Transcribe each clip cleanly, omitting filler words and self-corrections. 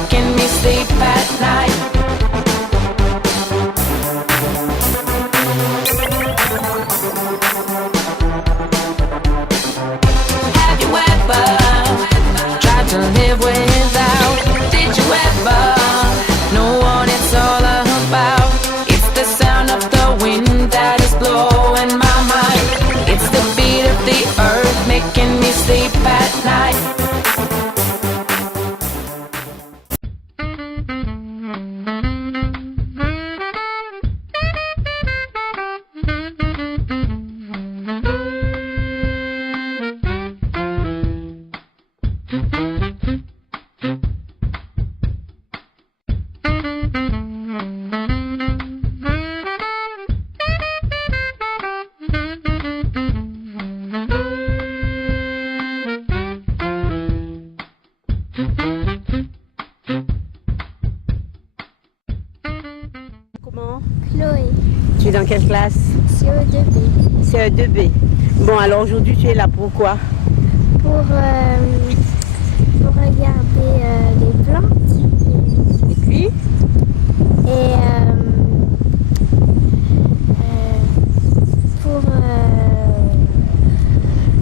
making me sleep at night. Have you ever tried to live without? Did you ever know what it's all about? It's the sound of the wind that is blowing my mind. It's the beat of the earth making me sleep at night. Comment? Chloé, Tu es dans quelle classe? CE2B, CE2B. Bon, alors aujourd'hui, tu es là pourquoi? pour regarder les plantes Et puis? et pour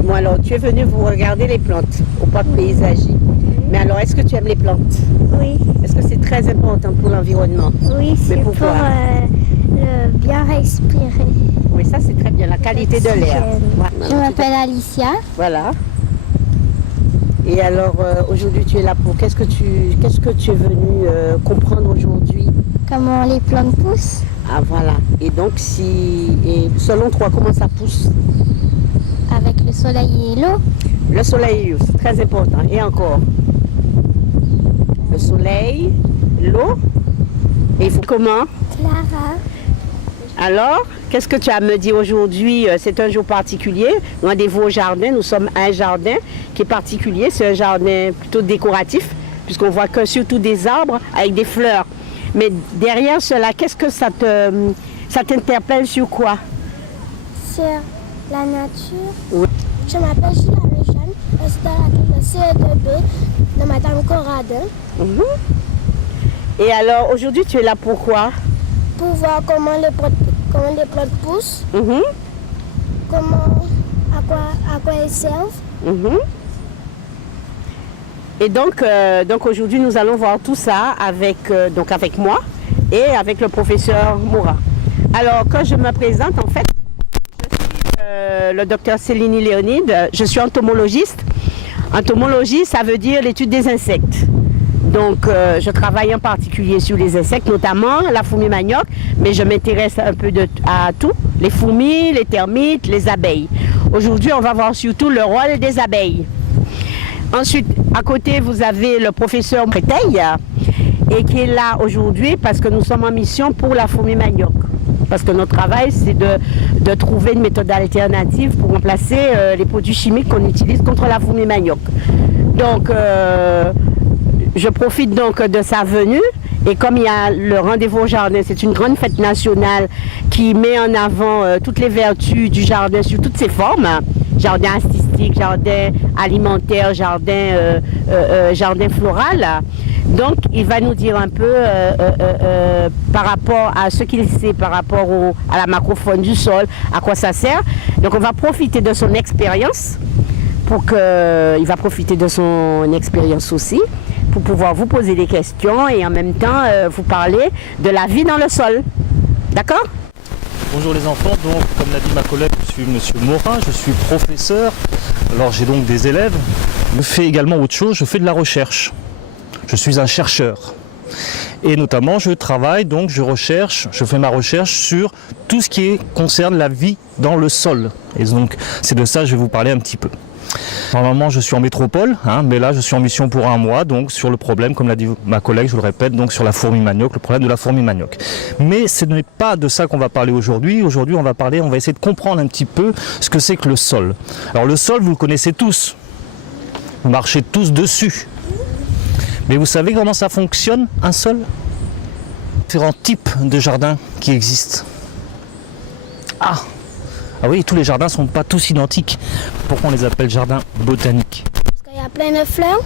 Bon, alors tu es venu vous regarder les plantes au parc paysager. Mais alors, est-ce que tu aimes les plantes? oui, Est-ce que c'est très important pour l'environnement? c'est pour pourquoi? le bien respirer. Oui, ça c'est très bien, la qualité de l'air. Je m'appelle Alicia. Voilà. Et alors, aujourd'hui, tu es là pour... Qu'est-ce que tu es venu comprendre aujourd'hui? Comment les plantes poussent? Ah, voilà. Et donc, et selon toi, comment ça pousse? Avec le soleil et l'eau. Le soleil, c'est très important. Et encore? Le soleil, l'eau. Et il faut comment? Clara. Alors, qu'est-ce que tu as à me dire aujourd'hui? C'est un jour particulier. Rendez-vous au jardin. Nous sommes à un jardin qui est particulier. C'est un jardin plutôt décoratif, puisqu'on voit que surtout des arbres avec des fleurs. Mais derrière cela, qu'est-ce que ça t'interpelle sur quoi? Sur la nature. Oui. Je m'appelle Gilles Améchane. Je suis dans la classe CE2B de Madame Corradin. Mhm. Et alors, aujourd'hui, tu es là pourquoi? Pour voir comment les plantes poussent, Mhm. à quoi elles servent. Mhm. Et donc aujourd'hui, nous allons voir tout ça avec moi et avec le professeur Moura. Alors, quand je me présente, en fait, je suis le docteur Céline Léonide. Je suis entomologiste. Entomologie, ça veut dire l'étude des insectes. Donc, je travaille en particulier sur les insectes, notamment la fourmi manioc, mais je m'intéresse un peu à tout, les fourmis, les termites, les abeilles. Aujourd'hui, on va voir surtout le rôle des abeilles. Ensuite, à côté, vous avez le professeur Créteil, et qui est là aujourd'hui parce que nous sommes en mission pour la fourmi manioc. Parce que notre travail, c'est de trouver une méthode alternative pour remplacer les produits chimiques qu'on utilise contre la fourmi manioc. Donc, je profite donc de sa venue et comme il y a le rendez-vous au jardin, c'est une grande fête nationale qui met en avant toutes les vertus du jardin sous toutes ses formes. Jardin artistique, jardin alimentaire, jardin floral. Donc il va nous dire un peu par rapport à ce qu'il sait, par rapport à la macrofaune du sol, à quoi ça sert. Donc on va profiter de son expérience il va profiter de son expérience aussi pour pouvoir vous poser des questions et en même temps vous parler de la vie dans le sol. D'accord? Bonjour les enfants, donc comme l'a dit ma collègue, je suis Monsieur Morin, je suis professeur, alors j'ai donc des élèves. Je fais également autre chose, je fais de la recherche. Je suis un chercheur. Et notamment je travaille, donc je fais ma recherche sur tout ce qui concerne la vie dans le sol. Et donc c'est de ça que je vais vous parler un petit peu. Normalement je suis en métropole, mais là je suis en mission pour un mois, donc sur le problème, comme l'a dit ma collègue, je vous le répète, donc sur la fourmi manioc, le problème de la fourmi manioc. Mais ce n'est pas de ça qu'on va parler aujourd'hui. Aujourd'hui on va essayer de comprendre un petit peu ce que c'est que le sol. Alors le sol, vous le connaissez tous, vous marchez tous dessus. Mais vous savez comment ça fonctionne, un sol? Différents types de jardins qui existent. Ah oui, tous les jardins ne sont pas tous identiques. Pourquoi on les appelle jardins botaniques? Parce qu'il y a plein de fleurs.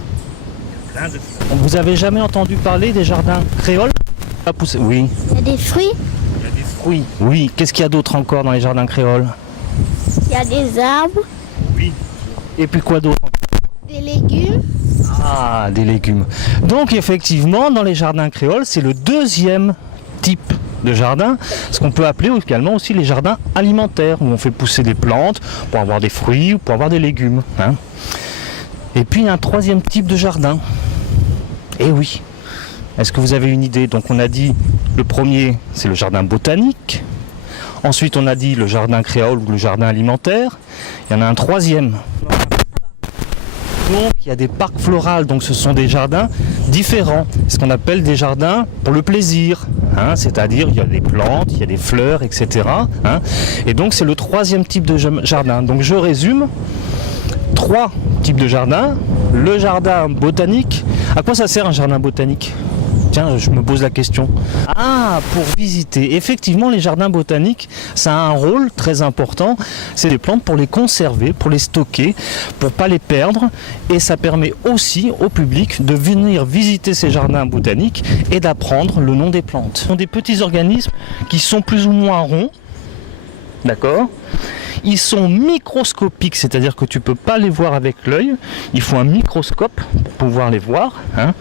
Vous avez jamais entendu parler des jardins créoles? Oui. Il y a des fruits, Il y a des fruits. Oui. Qu'est-ce qu'il y a d'autre encore dans les jardins créoles? il y a des arbres, Oui. Et puis quoi d'autre? des légumes. Ah, des légumes. Donc effectivement, dans les jardins créoles, c'est le deuxième type de jardin, ce qu'on peut appeler également aussi les jardins alimentaires, où on fait pousser des plantes pour avoir des fruits ou pour avoir des légumes. Hein. Et puis un troisième type de jardin. Eh oui. Est-ce que vous avez une idée? Donc on a dit le premier, c'est le jardin botanique. Ensuite on a dit le jardin créole ou le jardin alimentaire. Il y en a un troisième. Donc il y a des parcs floraux, donc ce sont des jardins différents, ce qu'on appelle des jardins pour le plaisir, hein, c'est-à-dire il y a des plantes, il y a des fleurs, etc. Hein, et donc c'est le troisième type de jardin. Donc je résume, 3 types de jardins. Le jardin botanique, à quoi ça sert un jardin botanique? Tiens, je me pose la question. Ah, pour visiter. Effectivement, les jardins botaniques, ça a un rôle très important. C'est des plantes pour les conserver, pour les stocker, pour pas les perdre. Et ça permet aussi au public de venir visiter ces jardins botaniques et d'apprendre le nom des plantes. Ce sont des petits organismes qui sont plus ou moins ronds. D'accord ? Ils sont microscopiques, c'est-à-dire que tu ne peux pas les voir avec l'œil. Il faut un microscope pour pouvoir les voir. Hein.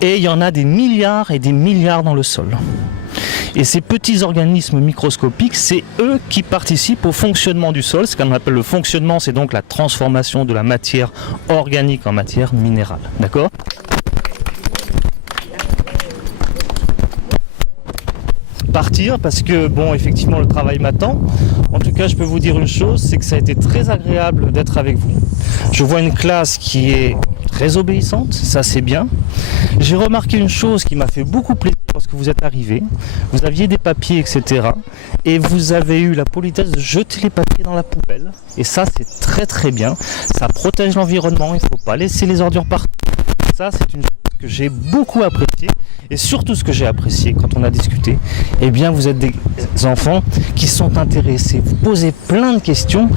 Et il y en a des milliards et des milliards dans le sol. Et ces petits organismes microscopiques, c'est eux qui participent au fonctionnement du sol. Ce qu'on appelle le fonctionnement, c'est donc la transformation de la matière organique en matière minérale. D'accord ? Partir parce que bon, effectivement, le travail m'attend. En tout cas, je peux vous dire une chose, c'est que ça a été très agréable d'être avec vous. Je vois une classe qui est très obéissante, ça c'est bien. J'ai remarqué une chose qui m'a fait beaucoup plaisir lorsque vous êtes arrivés. Vous aviez des papiers, etc. Et vous avez eu la politesse de jeter les papiers dans la poubelle. Et ça, c'est très très bien. Ça protège l'environnement, il ne faut pas laisser les ordures partout. Ça, c'est une chose que j'ai beaucoup apprécié. Et surtout ce que j'ai apprécié quand on a discuté, eh bien vous êtes des enfants qui sont intéressés, vous posez plein de questions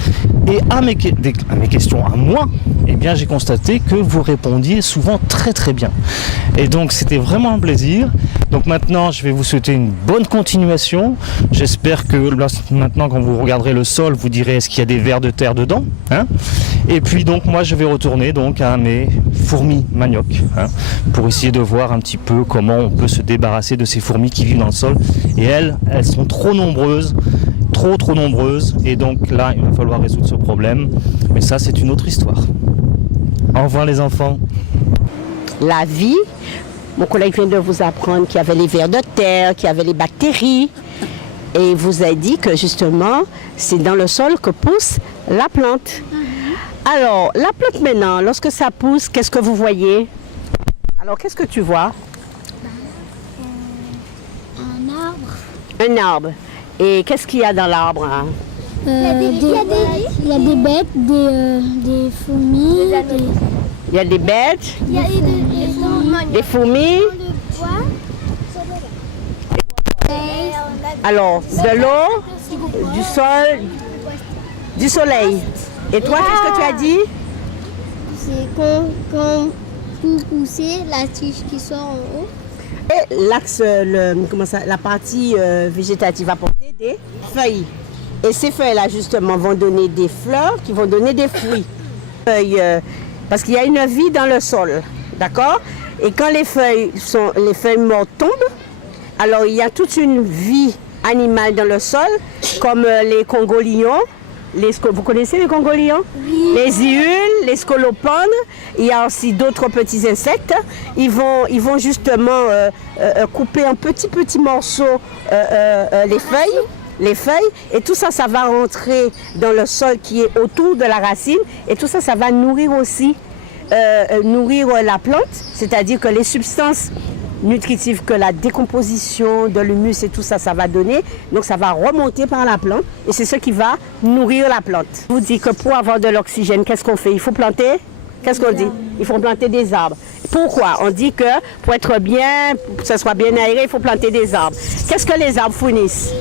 et à mes questions à moi, eh bien j'ai constaté que vous répondiez souvent très très bien. Et donc c'était vraiment un plaisir. Donc maintenant je vais vous souhaiter une bonne continuation. J'espère que maintenant quand vous regarderez le sol, vous direz est-ce qu'il y a des vers de terre dedans, hein. Et puis donc moi je vais retourner donc à mes fourmis manioc, hein, pour essayer de voir un petit peu comment on peut se débarrasser de ces fourmis qui vivent dans le sol. Et elles sont trop nombreuses, trop nombreuses. Et donc là, il va falloir résoudre ce problème. Mais ça, c'est une autre histoire. Au revoir les enfants. La vie, mon collègue vient de vous apprendre qu'il y avait les vers de terre, qu'il y avait les bactéries. Et il vous a dit que justement, c'est dans le sol que pousse la plante. Alors, la plante maintenant, lorsque ça pousse, qu'est-ce que vous voyez? Alors, qu'est-ce que tu vois? Un arbre. Un arbre. Et qu'est-ce qu'il y a dans l'arbre, hein? Il y a des bêtes, des fourmis. Il y a des bêtes, Il y a des fourmis, alors de l'eau, du sol, du soleil. Et toi, qu'est-ce que tu as dit? C'est quand vous poussez la tige qui sort en haut. Et l'axe, la partie végétative va porter des feuilles. Et ces feuilles-là, justement, vont donner des fleurs qui vont donner des fruits. Parce qu'il y a une vie dans le sol, d'accord? Et quand les feuilles mortes tombent, alors il y a toute une vie animale dans le sol, comme les congolions. Vous connaissez les congolions? Oui. Les iules, les scolopodes, il y a aussi d'autres petits insectes. Ils vont justement couper en petits morceaux les feuilles, et tout ça, ça va rentrer dans le sol qui est autour de la racine, et tout ça, ça va nourrir aussi, nourrir la plante, c'est-à-dire que les substances nutritives que la décomposition de l'humus et tout ça, ça va donner. Donc ça va remonter par la plante et c'est ce qui va nourrir la plante. Je vous dis que pour avoir de l'oxygène, qu'est-ce qu'on fait? Il faut planter? Qu'est-ce qu'on dit? Il faut planter des arbres. Pourquoi? On dit que pour être bien, pour que ça soit bien aéré, il faut planter des arbres. Qu'est-ce que les arbres fournissent?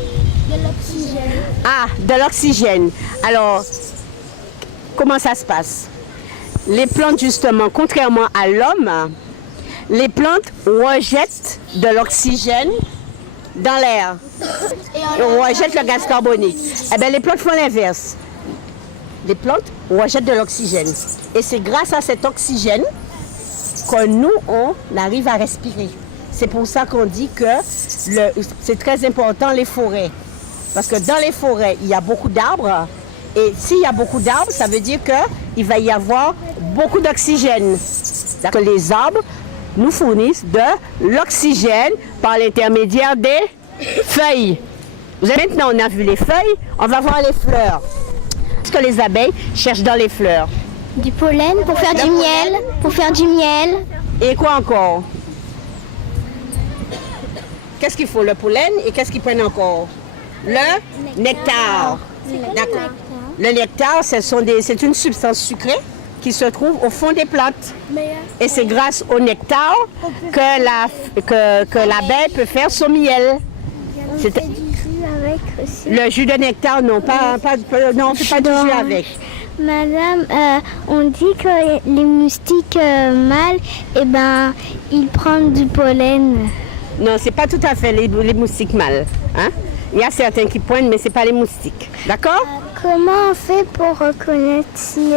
De l'oxygène. Ah, de l'oxygène. Alors, comment ça se passe? Les plantes, justement, contrairement à l'homme, les plantes rejettent de l'oxygène dans l'air. On rejette le gaz carbonique. Eh bien, les plantes font l'inverse. Les plantes rejettent de l'oxygène. Et c'est grâce à cet oxygène que nous, on arrive à respirer. C'est pour ça qu'on dit que c'est très important les forêts. Parce que dans les forêts, il y a beaucoup d'arbres. Et s'il y a beaucoup d'arbres, ça veut dire qu'il va y avoir beaucoup d'oxygène. Que les arbres nous fournissent de l'oxygène par l'intermédiaire des feuilles. Maintenant, on a vu les feuilles, on va voir les fleurs. Qu'est-ce que les abeilles cherchent dans les fleurs? Du pollen pour faire du miel. Pour faire du miel. Et quoi encore? Qu'est-ce qu'il faut? Le pollen et qu'est-ce qu'ils prennent encore? Le nectar. D'accord. Le nectar, c'est une substance sucrée qui se trouve au fond des plantes. Et c'est grâce au nectar que l'abeille peut faire son miel. On fait du jus avec aussi. Le jus de nectar, non, non, on ne fait pas du jus avec. Madame, on dit que les moustiques mâles, eh ben, ils prennent du pollen. Non, c'est pas tout à fait les moustiques mâles. Hein? Il y a certains qui pointent, mais ce n'est pas les moustiques. D'accord? Comment on fait pour reconnaître si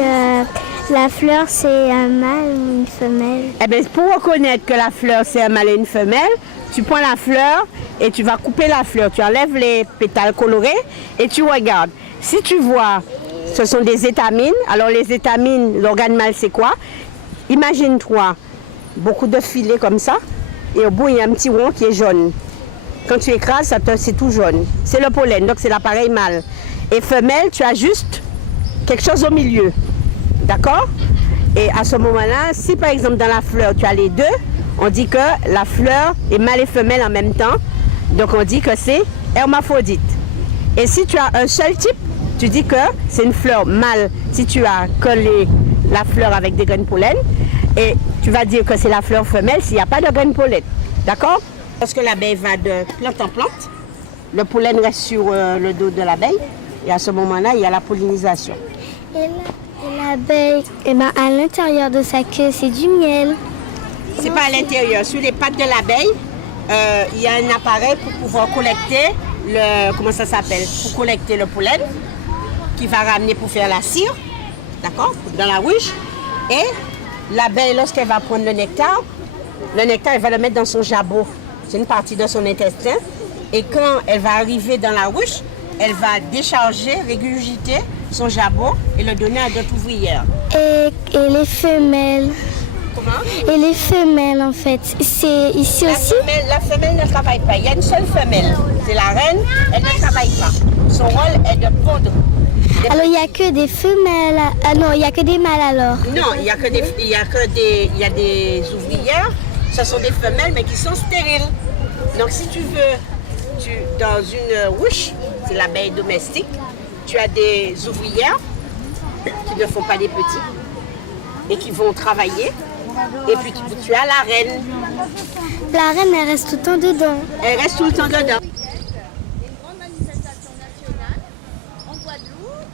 la fleur c'est un mâle ou une femelle? Eh bien, pour reconnaître que la fleur c'est un mâle et une femelle, tu prends la fleur et tu vas couper la fleur. Tu enlèves les pétales colorés et tu regardes. Si tu vois, ce sont des étamines. Alors les étamines, l'organe mâle c'est quoi? Imagine-toi beaucoup de filets comme ça et au bout il y a un petit rond qui est jaune. Quand tu écrases, c'est tout jaune. C'est le pollen, donc c'est l'appareil mâle. Et femelle, tu as juste quelque chose au milieu. D'accord? Et à ce moment-là, si par exemple dans la fleur, tu as les deux, on dit que la fleur est mâle et femelle en même temps. Donc on dit que c'est hermaphrodite. Et si tu as un seul type, tu dis que c'est une fleur mâle si tu as collé la fleur avec des graines pollen. Et tu vas dire que c'est la fleur femelle s'il n'y a pas de graines pollen. D'accord? Lorsque l'abeille va de plante en plante, le pollen reste sur le dos de l'abeille. Et à ce moment-là, il y a la pollinisation. Et l'abeille, eh ben, à l'intérieur de sa queue, c'est du miel. C'est pas à l'intérieur. Sur les pattes de l'abeille, il y a un appareil pour pouvoir collecter comment ça s'appelle? Pour collecter le pollen qui va ramener pour faire la cire, d'accord? Dans la ruche. Et l'abeille, lorsqu'elle va prendre le nectar, elle va le mettre dans son jabot. C'est une partie de son intestin. Et quand elle va arriver dans la ruche, elle va décharger, régurgiter son jabot et le donner à d'autres ouvrières. Et les femelles? Comment? Et les femelles, en fait, c'est ici aussi? La femelle ne travaille pas. Il y a une seule femelle. C'est la reine. Elle ne travaille pas. Son rôle est de pondre. Alors, il n'y a que des femelles? Ah non, il n'y a que des mâles alors? Non, il y a des ouvrières. Ce sont des femelles, mais qui sont stériles. Donc, si tu veux, dans une ruche, c'est l'abeille domestique, tu as des ouvrières qui ne font pas des petits et qui vont travailler. Et puis, tu as la reine. La reine, elle reste tout le temps dedans. Elle reste tout le temps dedans. Une grande manifestation nationale en Guadeloupe,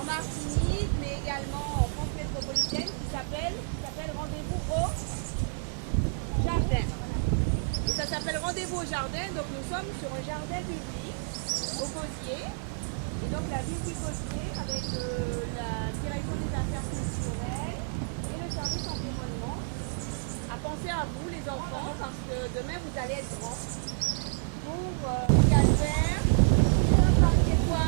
en Martinique, mais également en France métropolitaine qui s'appelle Rendez-vous au Jardin. Et ça s'appelle Rendez-vous au Jardin, donc nous sommes sur un jardin public au Gosier. Et donc la ville du Gosier avec la direction des affaires culturelles et le service environnement a pensé à vous les enfants parce que demain vous allez être grands pour le calvaire. C'est quoi?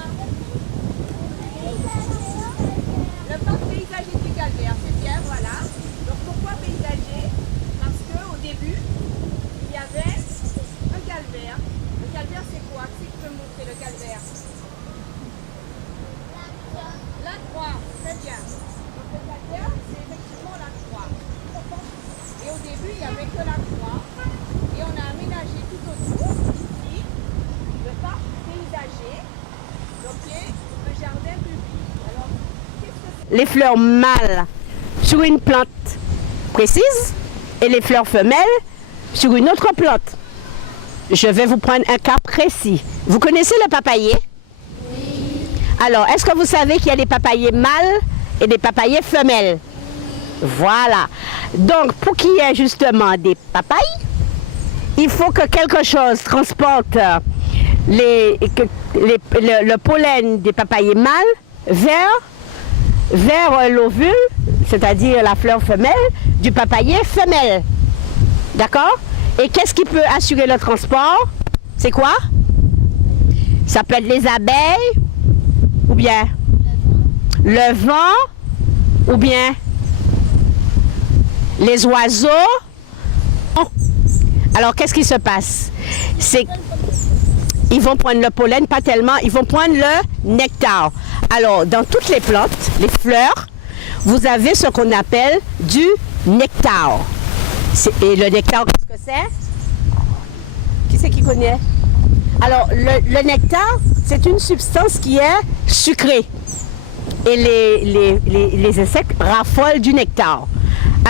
Le parc paysager du calvaire, c'est bien, voilà. Donc pourquoi paysager? Parce qu'au début, il y avait un calvaire. Le calvaire c'est quoi? Qui peut montrer le calvaire? La croix, très bien. Donc le calvaire, c'est effectivement la croix. Et au début, il n'y avait que la croix. Et on a aménagé tout autour, ici, le parc paysager, donc le jardin public. Alors, qu'est-ce que c'est? Les fleurs mâles sur une plante précise et les fleurs femelles sur une autre plante. Je vais vous prendre un cas précis. Vous connaissez le papayer? Oui. Alors, est-ce que vous savez qu'il y a des papayers mâles et des papayers femelles? Voilà. Donc, pour qu'il y ait justement des papayes, il faut que quelque chose transporte le pollen des papayers mâles vers l'ovule, c'est-à-dire la fleur femelle, du papayer femelle. D'accord? Et qu'est-ce qui peut assurer le transport? C'est quoi? Ça peut être les abeilles, ou bien le vent, ou bien les oiseaux. Alors, qu'est-ce qui se passe? C'est qu'ils vont prendre le pollen, pas tellement, ils vont prendre le nectar. Alors, dans toutes les plantes, les fleurs, vous avez ce qu'on appelle du nectar. Et le nectar, qu'est-ce que c'est? Qui c'est qui connaît? Alors, le nectar, c'est une substance qui est sucrée. Et les insectes raffolent du nectar.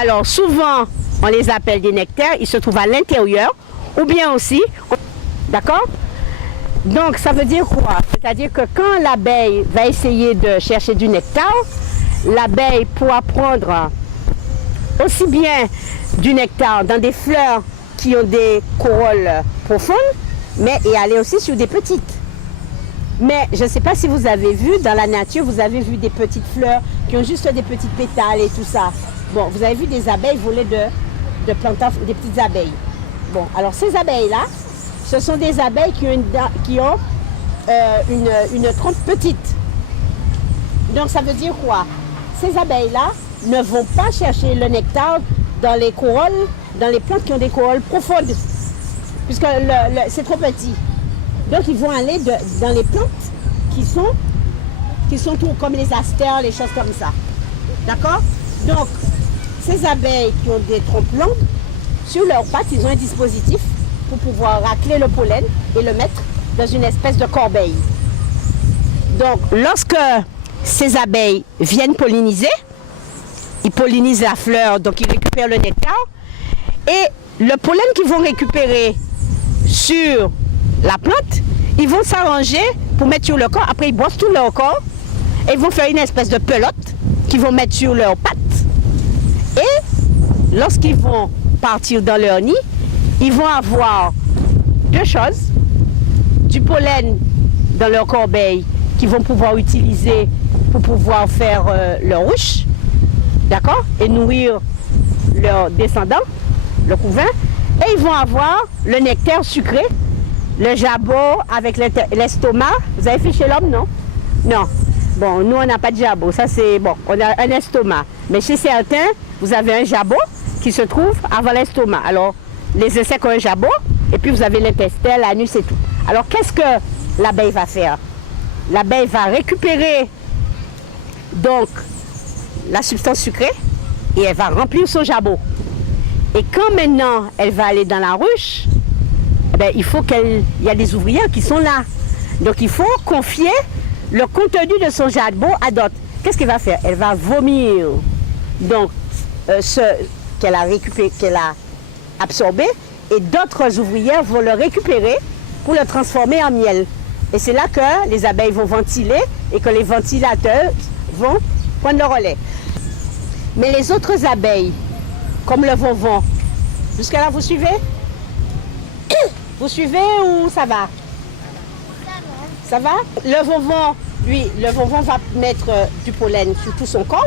Alors, souvent, on les appelle des nectaires, ils se trouvent à l'intérieur, ou bien aussi, d'accord? Donc, ça veut dire quoi? C'est-à-dire que quand l'abeille va essayer de chercher du nectar, l'abeille pourra prendre aussi bien du nectar dans des fleurs qui ont des corolles profondes, mais et aller aussi sur des petites. Mais je ne sais pas si vous avez vu, dans la nature, vous avez vu des petites fleurs qui ont juste des petites pétales et tout ça. Bon, vous avez vu des abeilles voler de plantains, des petites abeilles. Bon, alors ces abeilles-là, ce sont des abeilles qui ont une trompe petite. Donc ça veut dire quoi? Ces abeilles-là ne vont pas chercher le nectar dans les corolles, dans les plantes qui ont des corolles profondes, puisque c'est trop petit. Donc ils vont aller dans les plantes qui sont tout comme les astères, les choses comme ça. D'accord? Donc, ces abeilles qui ont des trompes longues, sur leurs pattes, ils ont un dispositif pour pouvoir racler le pollen et le mettre dans une espèce de corbeille. Donc, lorsque ces abeilles viennent polliniser, ils pollinisent la fleur, donc ils récupèrent le nectar. Et le pollen qu'ils vont récupérer sur la plante, ils vont s'arranger pour mettre sur le corps. Après, ils brossent tout leur corps et ils vont faire une espèce de pelote qu'ils vont mettre sur leurs pattes. Et lorsqu'ils vont partir dans leur nid, ils vont avoir deux choses. Du pollen dans leur corbeille qu'ils vont pouvoir utiliser pour pouvoir faire leur ruche, d'accord, et nourrir leurs descendants, le couvain. Et ils vont avoir le nectar sucré, le jabot avec l'estomac. Vous avez fait chez l'homme, non? Non. Bon, nous, on n'a pas de jabot. Ça, c'est bon. On a un estomac. Mais chez certains, vous avez un jabot qui se trouve avant l'estomac. Alors, les insectes ont un jabot, et puis vous avez l'intestin, l'anus et tout. Alors, qu'est-ce que l'abeille va faire? L'abeille va récupérer, donc, la substance sucrée, et elle va remplir son jabot. Et quand maintenant, elle va aller dans la ruche, ben, il faut il y a des ouvrières qui sont là. Donc, il faut confier le contenu de son jabot à d'autres. Qu'est-ce qu'elle va faire? Elle va vomir donc ce qu'elle a récupéré, qu'elle a absorbé, et d'autres ouvrières vont le récupérer pour le transformer en miel. Et c'est là que les abeilles vont ventiler et que les ventilateurs vont prendre le relais. Mais les autres abeilles, comme le vont, jusqu'à là, vous suivez? Vous suivez ou ça va? Ça va? Le vont, lui, le vont va mettre du pollen sur tout son corps.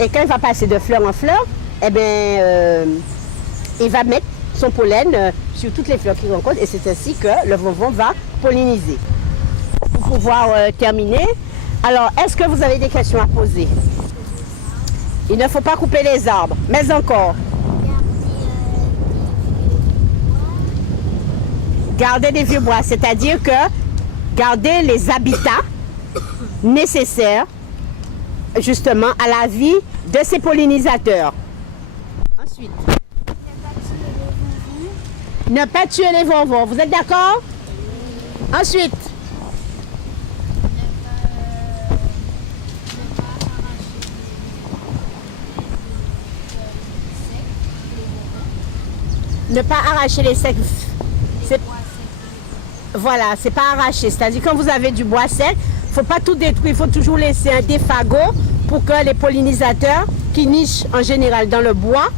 Et quand il va passer de fleur en fleur, eh bien, il va mettre son pollen sur toutes les fleurs qu'il rencontre. Et c'est ainsi que le vont va polliniser. Pour pouvoir terminer, alors, est-ce que vous avez des questions à poser? Il ne faut pas couper les arbres, mais encore. Garder des vieux bois, c'est-à-dire que garder les habitats nécessaires justement à la vie de ces pollinisateurs. Ensuite, ne pas tuer les vont. Vous êtes d'accord? Ensuite, ne pas arracher les secs. Voilà, c'est pas arracher. C'est-à-dire quand vous avez du bois sec, il ne faut pas tout détruire. Il faut toujours laisser un défagot pour que les pollinisateurs qui nichent en général dans le bois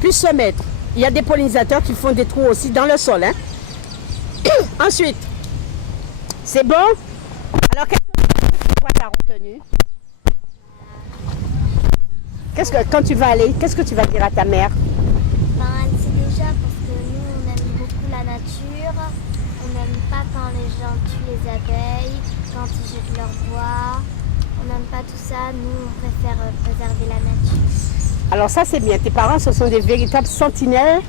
puissent se mettre. Il y a des pollinisateurs qui font des trous aussi dans le sol. Hein. Ensuite, c'est bon? Alors, qu'est-ce que tu as retenu? Quand tu vas aller, qu'est-ce que tu vas dire à ta mère? C'est déjà parce que nous, on aime beaucoup la nature. On n'aime pas quand les gens tuent les abeilles, quand ils jettent leur bois. On n'aime pas tout ça. Nous, on préfère préserver la nature. Alors ça, c'est bien. Tes parents, ce sont des véritables sentinelles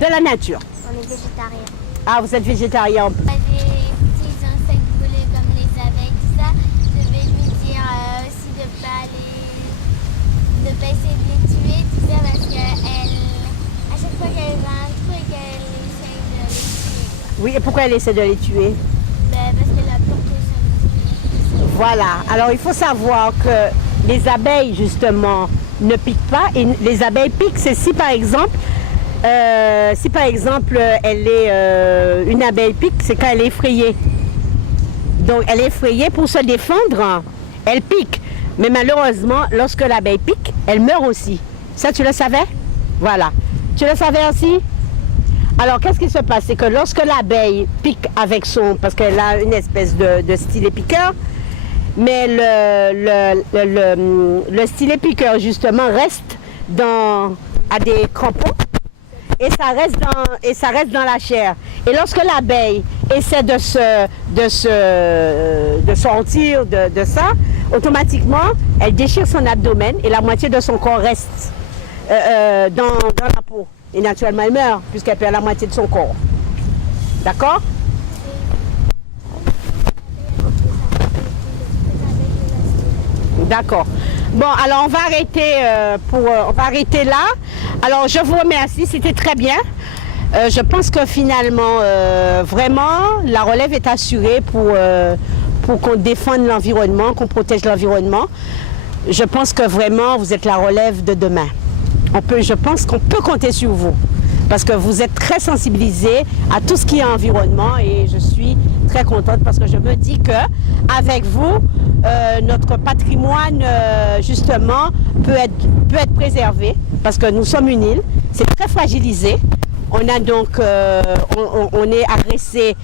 de la nature. On est végétarien. Ah, vous êtes végétarien. Des petits insectes volés comme les abeilles, tout ça. Je vais lui dire aussi de pas essayer de les tuer, tout ça, parce qu'à chaque fois qu'elle voit un truc, elle essaye de les tuer. Oui, et pourquoi elle essaie de les tuer? Parce qu'elle a peur que ça. Voilà. Alors, il faut savoir que les abeilles, justement, ne piquent pas. Et les abeilles piquent, c'est si, par exemple, elle est une abeille pique, c'est quand elle est effrayée. Donc, elle est effrayée pour se défendre. Elle pique. Mais malheureusement, lorsque l'abeille pique, elle meurt aussi. Ça, tu le savais? Voilà. Tu le savais aussi? Alors, qu'est-ce qui se passe? C'est que lorsque l'abeille pique avec son... Parce qu'elle a une espèce de stylet piqueur, mais le stylet piqueur, justement, reste à des crampons et ça reste dans la chair. Et lorsque l'abeille essaie de sortir de ça, automatiquement, elle déchire son abdomen et la moitié de son corps reste dans la peau. Et naturellement, elle meurt puisqu'elle perd la moitié de son corps. D'accord? D'accord. Bon, alors on va arrêter là. Alors je vous remercie, c'était très bien. Je pense que finalement, vraiment, la relève est assurée pour qu'on défende l'environnement, qu'on protège l'environnement. Je pense que vraiment, vous êtes la relève de demain. Je pense qu'on peut compter sur vous parce que vous êtes très sensibilisés à tout ce qui est environnement et je suis très contente parce que je me dis qu'avec vous, notre patrimoine justement peut être préservé parce que nous sommes une île, c'est très fragilisé. On a donc, on est agressé,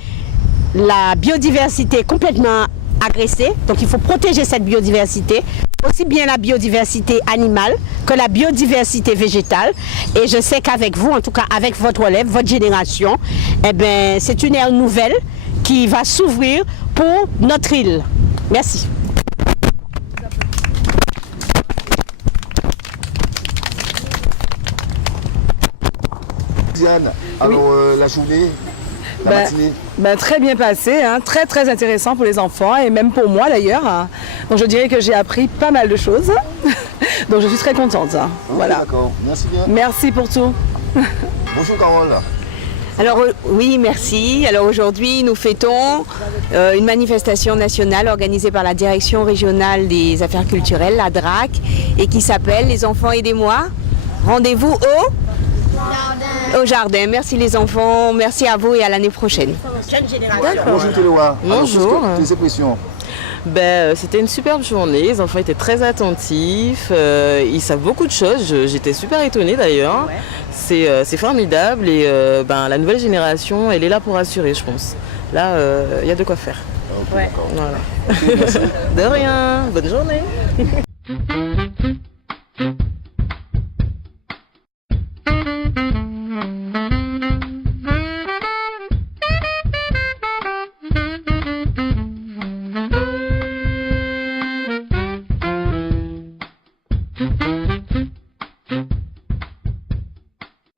la biodiversité est complètement agressée, donc il faut protéger cette biodiversité, aussi bien la biodiversité animale que la biodiversité végétale. Et je sais qu'avec vous, en tout cas avec votre relève, votre génération, eh ben, c'est une ère nouvelle qui va s'ouvrir pour notre île. Merci. Diane, alors la journée, la matinée? Très bien passé, hein, très très intéressant pour les enfants et même pour moi d'ailleurs. Hein. Donc je dirais que j'ai appris pas mal de choses. Donc je suis très contente. Hein. Okay, voilà. D'accord, merci bien. Merci pour tout. Bonjour Carole. Alors oui, merci. Alors aujourd'hui, nous fêtons une manifestation nationale organisée par la Direction régionale des affaires culturelles, la DRAC, et qui s'appelle Les enfants aidez-moi. Rendez-vous au jardin. Merci les enfants, merci à vous et à l'année prochaine. Bonjour Téléwa. Bonjour. Alors, tes impressions? C'était une superbe journée, les enfants étaient très attentifs, ils savent beaucoup de choses, j'étais super étonnée d'ailleurs. C'est formidable et la nouvelle génération, elle est là pour assurer, je pense. Là, il y a de quoi faire. Okay, voilà. De rien, bonne journée.